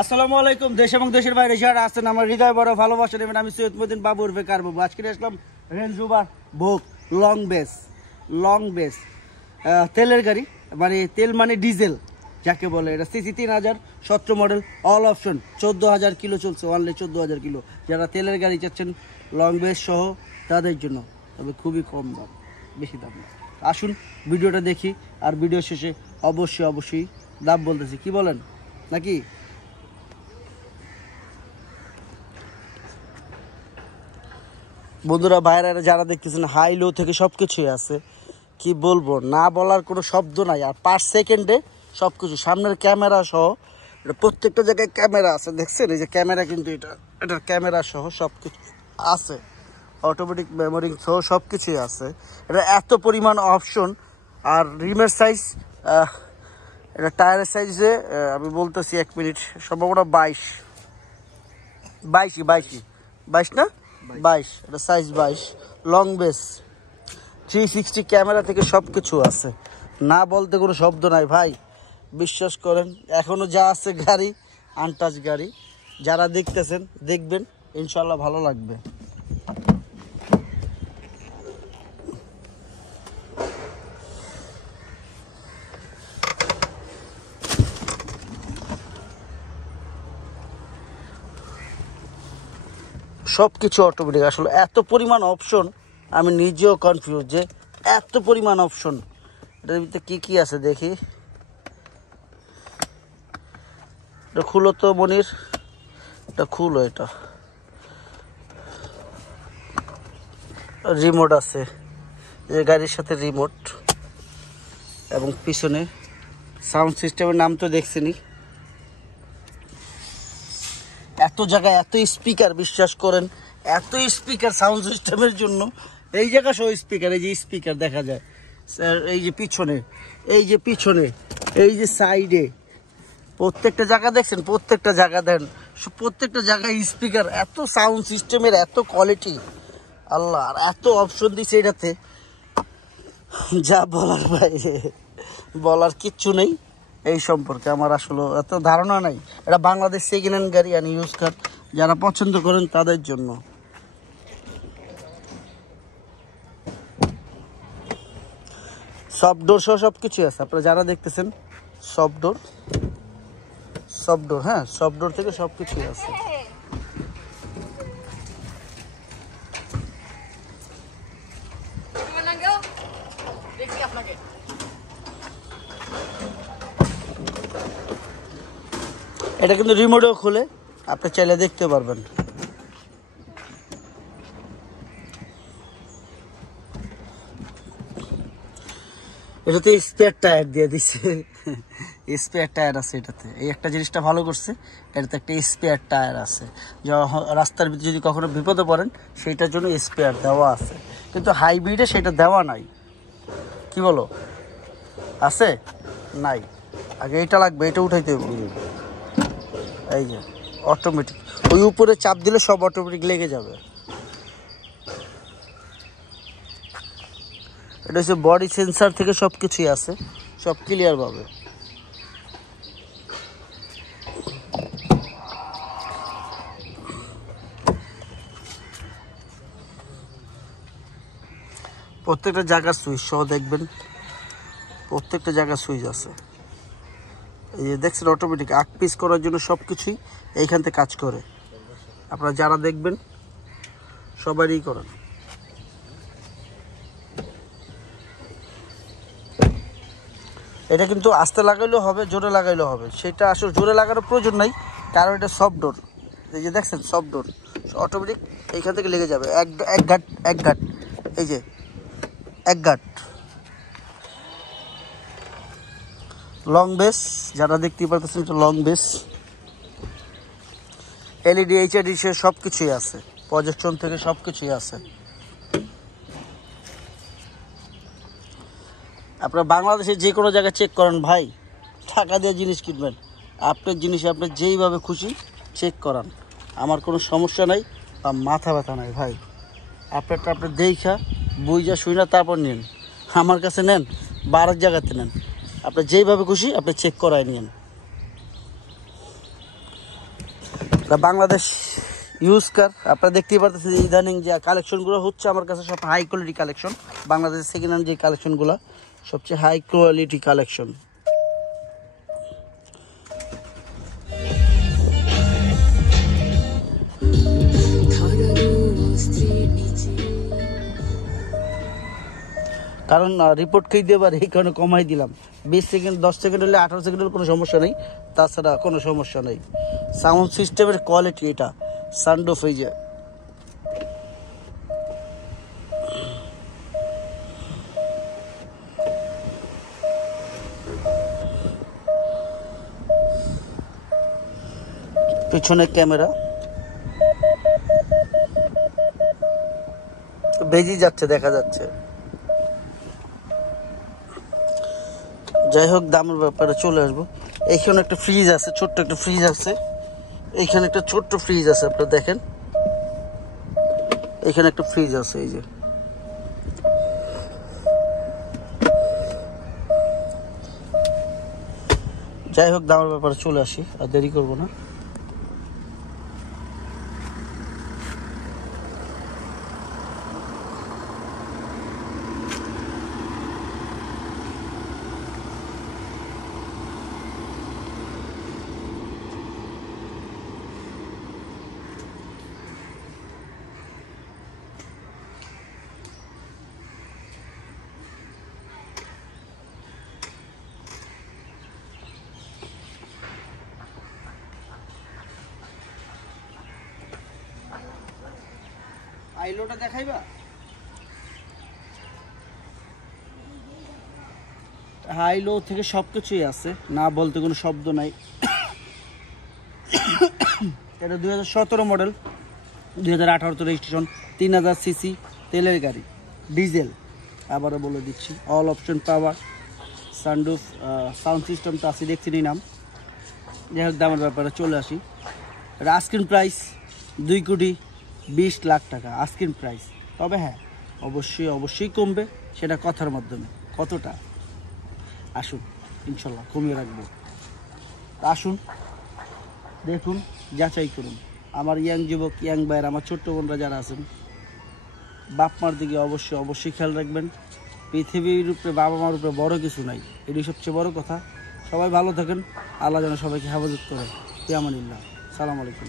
আসসালামু আলাইকুম। দেশ এবং দেশের বাইরে যারা আছেন আমার হৃদয় বড় ভালোবাসা নেবেন। আমি সৈয়দ মদিন বাবুর বেকার বাবু। আজকে আসলাম রেঞ্জ রোভার ভোগ লং বেস তেলের গাড়ি, মানে তেল মানে ডিজেল যাকে বলে। এটা Cc3000 17 model, all option, 14,000 kilo চলছে, অনলি 14,000 কিলো। যারা তেলের গাড়ি চাচ্ছেন লং বেস সহ তাদের জন্য, তবে খুবই কম দাম, বেশি দাম না। আসুন ভিডিওটা দেখি, আর ভিডিও শেষে অবশ্যই দাম বলতেছি, কি বলেন নাকি? বন্ধুরা বাইরে যারা দেখতেছেন, হাই লো থেকে সব কিছুই আছে, কি বলবো, না বলার কোনো শব্দ নাই। আর 5 সেকেন্ডে সব কিছু, সামনের ক্যামেরা সহ, এটা প্রত্যেকটা জায়গায় ক্যামেরা আছে, দেখছেন এই যে ক্যামেরা, কিন্তু এটার ক্যামেরা সহ সব কিছু আছে, অটোমেটিক মেমোরি সহ সব কিছুই আছে। এটা এত পরিমাণ অপশন। আর রিমের সাইজ, এটা টায়ারের সাইজে আমি বলতেছি 1 মিনিট, সম্ভবত 22 না 22, এটা সাইজ 22, লং বেস, 360 ক্যামেরা থেকে সব কিছু আছে, না বলতে কোনো শব্দ নাই ভাই, বিশ্বাস করেন। এখনও যা আছে গাড়ি, আনটাচ গাড়ি, যারা দেখতেছেন দেখবেন, ইনশাল্লাহ ভালো লাগবে। সব কিছু অটোমেটিক, আসলে এত পরিমাণ অপশন আমি নিজেও কনফিউজ যে এত পরিমাণ অপশন। এটার ভিতরে কী আছে দেখি, এটা খুলো তো মনির, এটা খুলো। এটা রিমোট আছে, এই গাড়ির সাথে রিমোট, এবং পিছনে সাউন্ড সিস্টেমের নাম তো দেখছেনি। এত জায়গায় এত স্পিকার, বিশ্বাস করেন, এত স্পিকার সাউন্ড সিস্টেমের জন্য। এই জায়গা সহ স্পিকার, এই যে স্পিকার দেখা যায় স্যার, এই যে পিছনে, এই যে সাইডে, প্রত্যেকটা জায়গা দেখছেন, প্রত্যেকটা জায়গা দেন, প্রত্যেকটা জায়গায় স্পিকার, এত সাউন্ড সিস্টেমের এত কোয়ালিটি, আল্লাহ, আর এত অপশন দিছে এটাতে, যা বলার বাইরে, বলার কিচ্ছু নেই। এই সম্পর্কে আমার আসলে এত ধারণা নাই। এটা বাংলাদেশ সেকেন্ড হ্যান্ড গাড়ি আর ইউজ কার, যারা পছন্দ করেন তাদের জন্য। সফট ডোর সহ সব কিছুই আছে, আপনারা যারা দেখতেছেন, সফট ডোর, হ্যাঁ, সফট ডোর থেকে সব কিছুই আছে। এটা কিন্তু রিমোটেও খুলে, আপনি চাইলে দেখতে পারবেন। এটাতে স্পেয়ার টায়ার দিয়ে দিচ্ছে, স্পেয়ার টায়ার আছে এটাতে। এই একটা জিনিসটা ভালো করছে, এটাতে একটা স্পেয়ার টায়ার আছে, রাস্তার ভিতরে যদি কখনো বিপদে পড়েন সেইটার জন্য স্পেয়ার দেওয়া আছে। কিন্তু হাইব্রিডে সেটা দেওয়া নাই, কি বলো, আছে নাই? আগে এটা লাগবে, এটা উঠাইতে হবে। এই যে অটোমেটিক, ওই উপরে চাপ দিলে সব অটোমেটিক লেগে যাবে। এটা হচ্ছে বডি সেন্সার থেকে সব কিছুই আছে, সব ক্লিয়ার পাবে। প্রত্যেকটা জায়গার সুইচ সহ দেখবেন, প্রত্যেকটা জায়গার সুইচ আছে। এই যে দেখছেন, অটোমেটিক আগ পিস করার জন্য সব কিছুই এইখান থেকে কাজ করে। আপনারা যারা দেখবেন সবারই করেন। এটা কিন্তু আস্তে লাগাইলেও হবে, জোরে লাগাইলেও হবে, সেটা আসলে জোরে লাগানোর প্রয়োজন নাই, কারণ এটা সফট ডোর। এই যে দেখছেন সফট ডোর, অটোমেটিক এইখান থেকে লেগে যাবে, এক ঘাট, এই যে এক ঘাট। লং বেস, যারা দেখতেই পারতেছেন, এটা লং বেস, এলইডি এইচআইডি সব কিছুই আছে, প্রজেকশন থেকে সব কিছুই আছে। আপনার বাংলাদেশে যে কোনো জায়গায় চেক করেন ভাই, টাকা দিয়ে জিনিস কিনবেন, আপনার জিনিস আপনি যেইভাবে খুশি চেক করান, আমার কোনো সমস্যা নাই বা মাথা ব্যথা নাই ভাই। আপনারটা আপনি দেখা বুঝা শুই না তারপর নিন, আমার কাছে নেন, 12 জায়গাতে নেন, আপনি যেইভাবে খুশি আপনি চেক করায় নিন। বাংলাদেশ ইউজ কার আপনারা দেখতেই পারতেছেন ইদানিং যে কালেকশনগুলো হচ্ছে আমার কাছে সব হাই কোয়ালিটি কালেকশন। বাংলাদেশের সেকেন্ড হ্যান্ড যে কালেকশনগুলো সবচেয়ে হাই কোয়ালিটি কালেকশন। কারণ রিপোর্ট খেয়ে দেবার এই কারণে কমাই দিলাম। 20 সেকেন্ড 10 সেকেন্ড হলে 18 সেকেন্ড হলে কোনো সমস্যা নেই, তাছাড়া কোনো সমস্যা নেই। সাউন্ড সিস্টেমের কোয়ালিটি এটা সানরুফ, এই যে পিছনে ক্যামেরা বেজে যাচ্ছে, দেখা যাচ্ছে। যাই হোক, দামের ব্যাপারে চলে আসবো। এইখানে একটা ফ্রিজ আছে, ছোট্ট একটা ফ্রিজ আছে। এইখানে একটা ছোট্ট ফ্রিজ আছে, আপনারা দেখেন। এইখানে একটা ফ্রিজ আছে, এই যে যাই হোক, দামের ব্যাপারে চলে আসি, আর দেরি করবো না। আইলোটা দেখাইবা? হাইলো থেকে সবকিছুই আছে, না বলতে কোনো শব্দ নাই। এটা 2017 মডেল, 2018 রেজিস্ট্রেশন, 3000 সিসি তেলের গাড়ি, ডিজেল। আবারও বলে দিচ্ছি, অল অপশন পাওয়ার, সানরুফ, সাউন্ড সিস্টেম তো আছে, দেখছি নাম। যাই হোক, দামের ব্যাপারে চলে আসি। এটা আস্কিং প্রাইস 2,20 লাখ টাকা আস্কিং প্রাইস। তবে হ্যাঁ, অবশ্যই কমবে, সেটা কথার মাধ্যমে। কতটা আসুন, ইনশাল্লাহ কমিয়ে রাখবো। আসুন, দেখুন, যাচাই করুন। আমার ইয়াং যুবক, ইয়াং ভাইয়ের, আমার ছোট্ট বোনরা যারা আছেন, বাপ মার দিকে অবশ্যই খেয়াল রাখবেন। পৃথিবীর উপরে বাবা মার উপরে বড় কিছু নাই, এটাই সবচেয়ে বড় কথা। সবাই ভালো থাকেন, আল্লাহ যেন সবাইকে হেফাজত করে। ফি আমানিল্লাহ, সালাম আলাইকুম।